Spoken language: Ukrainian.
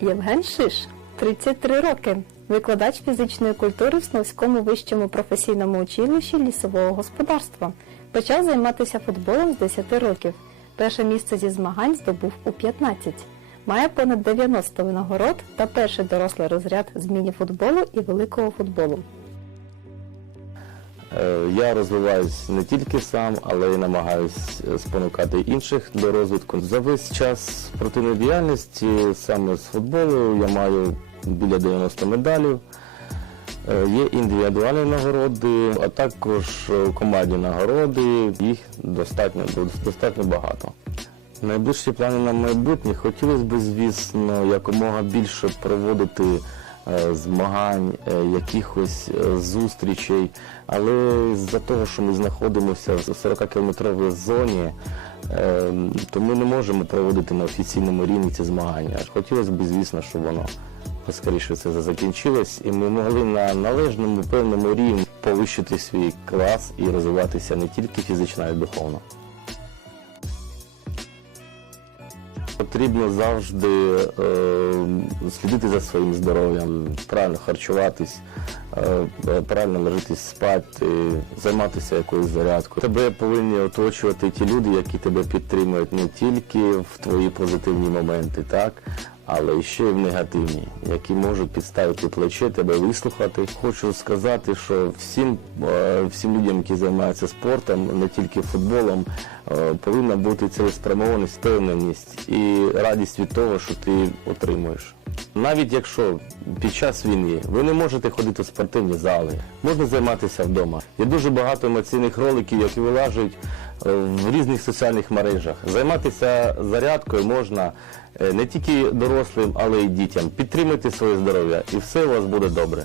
Євген Шиш, 33 роки, викладач фізичної культури в Сновському вищому професійному училищі лісового господарства. Почав займатися футболом з 10 років. Перше місце зі змагань здобув у 15. Має понад 90 винагород та перший дорослий розряд з міні-футболу і великого футболу. Е, Я розвиваюсь не тільки сам, але й намагаюсь е, спонукати інших до розвитку. За весь час спортивної діяльності саме з футболу я маю біля 90 медалів. Е, Є індивідуальні нагороди, а також командні нагороди. Їх достатньо, достатньо багато. Найближчі плани на майбутнє хотілося б, звісно, якомога більше проводити змагань, е, якихось е, зустрічей. Але з-за того, що ми знаходимося в 40-кілометровій зоні, е, то ми не можемо проводити на офіційному рівні ці змагання. Хотілося б, звісно, щоб воно поскоріше це закінчилось, і ми могли на належному певному рівні повищити свій клас і розвиватися не тільки фізично, а й духовно. Потрібно завжди е, слідити за своїм здоров'ям, правильно харчуватись, е, е, правильно ложитись спати, займатися якоюсь зарядкою. Тебе повинні оточувати ті люди, які тебе підтримують не тільки в твої позитивні моменти, так, але ще й в негативні, які можуть підставити плече, тебе вислухати. Хочу сказати, що всім, е, всім людям, які займаються спортом, не тільки футболом, е, повинна бути цілеспрямованість, впевненість і радість від того, що ти отримуєш. Навіть якщо під час війни ви не можете ходити в спортивні зали, можна займатися вдома. Є дуже багато емоційних роликів, які вилажують в різних соціальних мережах. Займатися зарядкою можна е, не тільки дорослим, але й дітям. Підтримуйте своє здоров'я, і все у вас буде добре.